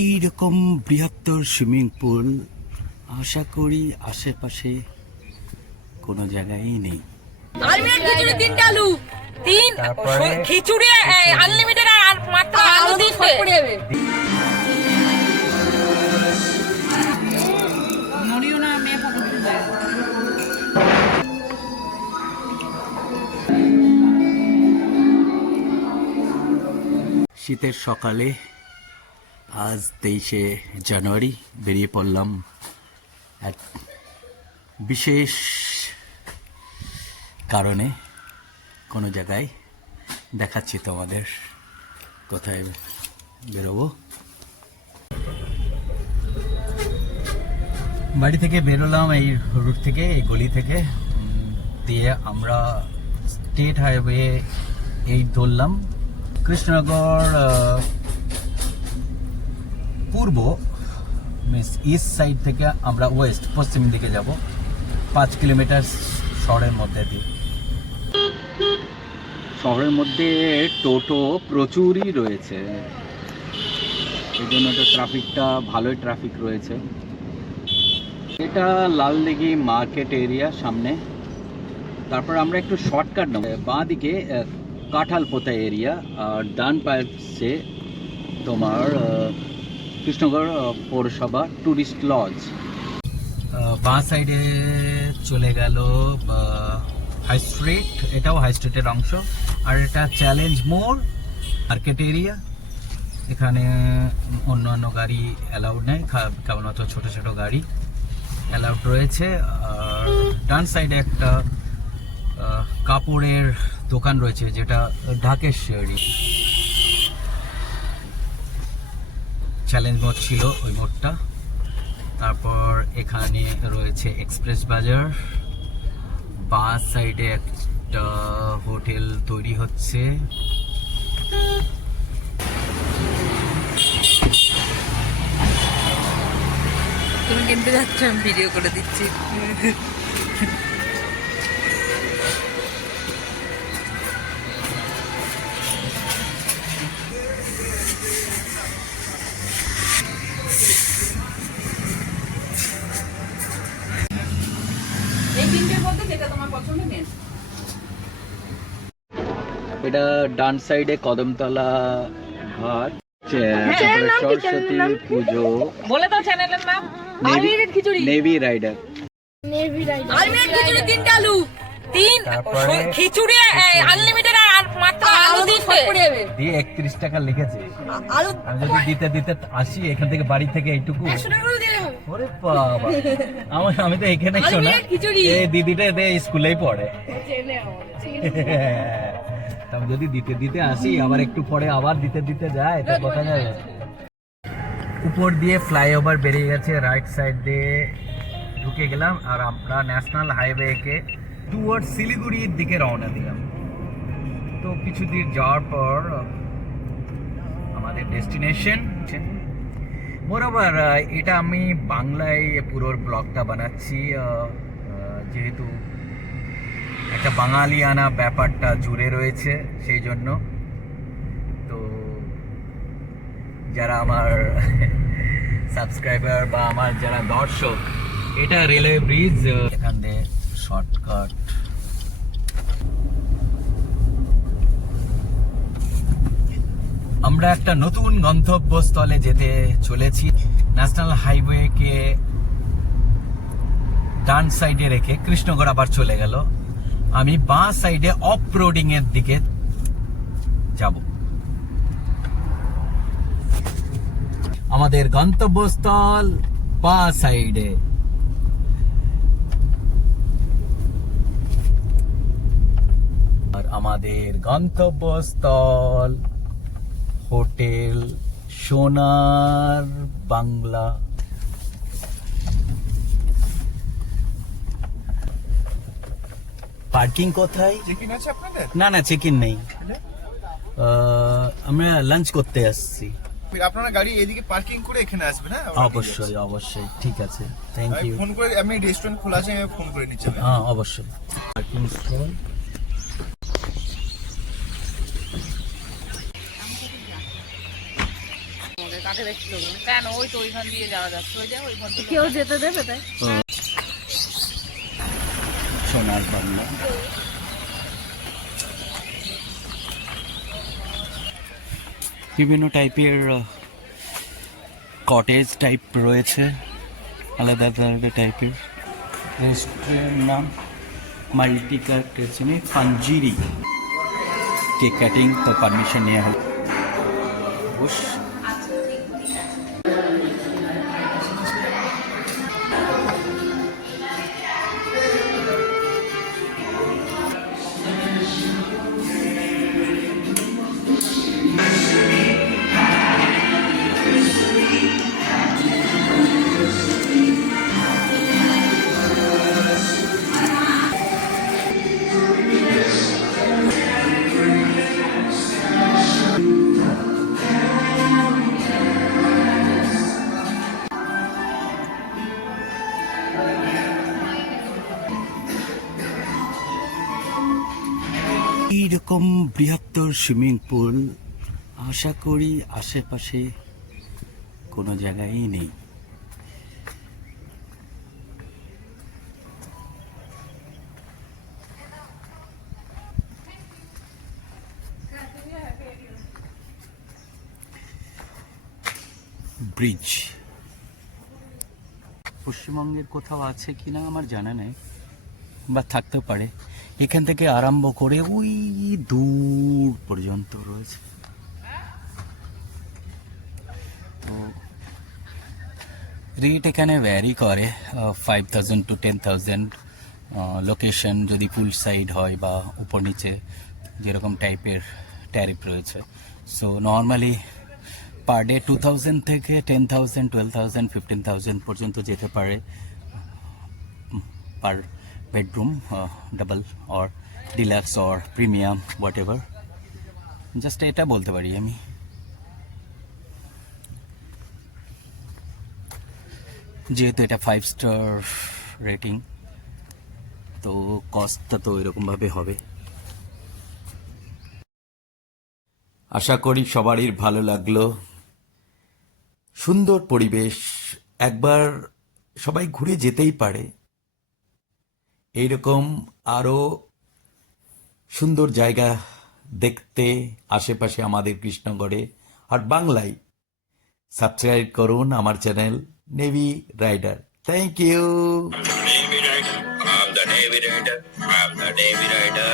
এইরকম বৃহত্তর swimming pool আশা করি আশেপাশে কোনো জায়গায় নেই। খিচুড়ি 3টা আলু, খিচুড়ি আনলিমিটেড আর মাত্র আলু দিয়ে পড়ে যাবে। নড়িও না মেয়ে ফটো তুলবে। শীতের সকালে আজ 23শে জানুয়ারি বেরিয়ে পড়লাম এক বিশেষ কারণে কোনো জায়গায়। দেখাচ্ছি তোমাদের কোথায় বেরোবো। বাড়ি থেকে বেরোলাম এই রুট থেকে, এই গলি থেকে, দিয়ে আমরা স্টেট হাইওয়ে এই ধরলাম। কৃষ্ণনগর পূর্ব মিস ইস্ট সাইড থেকে আমরা ওয়েস্ট পশ্চিম দিকে যাব 5 কিলোমিটার শহরের মধ্যে দিয়ে। শহরের মধ্যে টোটো প্রচুরই রয়েছে, এই জন্য তো ট্রাফিকটা ভালোই ট্রাফিক রয়েছে। এটা লালদিঘি মার্কেট এরিয়া সামনে। তারপর আমরা একটু শর্টকাট নেব, বাঁ দিকে কাঁঠালপোতা এরিয়া, আর ডান পাশে তোমার কৃষ্ণনগর পৌরসভা টুরিস্ট লজ। বাঁ সাইডে চলে গেল হাই স্ট্রিট, এটাও হাই স্ট্রিটের অংশ। আর এটা চ্যালেঞ্জ মোড় মার্কেট এরিয়া। এখানে অন্যান্য গাড়ি অ্যালাউড নেই, কেবলমাত্র ছোট ছোট গাড়ি অ্যালাউড রয়েছে। আর ডান সাইডে একটা কাপড়ের দোকান রয়েছে, যেটা ঢাকেশ্বরী। চ্যালেঞ্জ মোড় ছিল ওই মোড়টা। তারপর এখানে রয়েছে এক্সপ্রেস বাজার। বাঁ সাইডে একটা হোটেল তৈরি হচ্ছে। তুমি কিনতে যাচ্ছ, আমি ভিডিও করে দিচ্ছি। এই তিনটের মধ্যে যেটা তোমার পছন্দ নেন। এটা ডান সাইডে কদমতলা ঘাট, সরস্বতী পুজো। বলে দাও চ্যানেলের নাম। আনলিমিটেড খিচুড়ি, নেভি রাইডার। আনলিমিটেড খিচুড়ি 3টা আলু, খিচুড়ি আনলিমিটেড আর মাত্র আলু দিয়ে পড়ে যাবে। দিয়ে 31 টাকা লিখেছে। আমি যদি দিতে দিতে আসি এখান থেকে, বাড়ি থেকে এইটুকু, 100 টাকা করে দিলে হবে। ওরে বাবা, আমি তো এখানে শোনা এই দিদিটা স্কুলেই পড়ে। আমি যদি দিতে দিতে আসি, আবার একটু পরে আবার দিতে দিতে যায়, তো কোথায় যাবে। উপর দিয়ে ফ্লাইওভার বেরিয়ে গেছে, রাইট সাইড দিয়ে ঢুকে গেলাম। আর আমরা ন্যাশনাল হাইওয়েকে টুয়ার্ড শিলিগুড়ির দিকে রওনা দিলাম। তো কিছু দূর যাওয়ার পর আমাদের ডেস্টিনেশন। মোরওভার এটা আমি বাংলায় পুরো ব্লগটা বানাচ্ছি, যেহেতু একটা বাঙালিয়ানা ব্যাপারটা জুড়ে রয়েছে, সেই জন্য। তো যারা আমার সাবস্ক্রাইবার বা আমার যারা দর্শক, এটা রেলওয়ে ব্রিজ, এখান দিয়ে শর্টকাট। আমরা একটা নতুন গন্তব্যস্থলে যেতে চলেছি। ন্যাশনাল হাইওয়েকে ডান সাইডে রেখে কৃষ্ণনগর আবার চলে গেল। আমি বাঁ সাইডে অফ রোডিং এর দিকে যাব। আমাদের গন্তব্যস্থল বাঁ সাইডে। আর আমাদের গন্তব্যস্থল হোটেল সোনার বাংলা। পার্কিং কোথায়? চেকিং আছে আপনাদের? না না, চেকিং নেই। আমরা লাঞ্চ করতে আসছি। আপনারা গাড়ি এদিকে পার্কিং করে এখানে আসবেন। হ্যাঁ, অবশ্যই অবশ্যই, ঠিক আছে, থ্যাংক ইউ। ফোন করে, আমি রেস্টুরেন্ট খোলা আছে, আমি ফোন করে নিচ্ছি। হ্যাঁ অবশ্যই। পার্কিং স্থল আগে দেখছিল কেন ওই তো ওইখান দিয়ে যাওয়া যাচ্ছে ওই যায় ওইখান থেকে কেউ যেতে দেবে তাই? সোনার বাংলা। বিভিন্ন টাইপের কটেজ টাইপ রয়েছে, আলাদা আলাদা টাইপের। রেস্টুরেন্ট নাম মাল্টিকা কিচেনে পাঞ্জিরি। কেক কাটিং তো পারমিশন নেওয়া হল। এইরকম বৃহত্তর সুইমিং পুল আশা করি আশেপাশে কোনো জায়গায় নেই। ব্রিজ পশ্চিমবঙ্গের কোথাও আছে কিনা আমার জানা নেই, বা থাকতেও পারে। এখান থেকে আরম্ভ করে ওই দূর পর্যন্ত রয়েছে। তো রেট এখানে ভ্যারি করে 5,000 to 10,000 লোকেশন, যদি ফুল সাইড হয় বা উপর নিচে যেরকম টাইপের ট্যারিফ রয়েছে। সো নর্মালি পার ডে 2,000 থেকে 10,000, 12,000, 15,000 পর্যন্ত যেতে পারে পার bedroom, double or deluxe or premium, whatever. Just এটা বলতে পারি আমি। যেহেতু এটা 5 স্টার রেটিং, তো কস্টটা তো এরকমভাবে হবে। আশা করি সবারই ভালো লাগলো। সুন্দর পরিবেশ, একবার সবাই ঘুরে যেতেই পারে। এইরকম আরো সুন্দর জায়গা দেখতে আশেপাশে আমাদের কৃষ্ণগড়ে আর বাংলায় সাবস্ক্রাইব করুন আমার channel Navy Rider. Thank you. Navy Rider, I'm the Navy Rider, I'm the Navy Rider.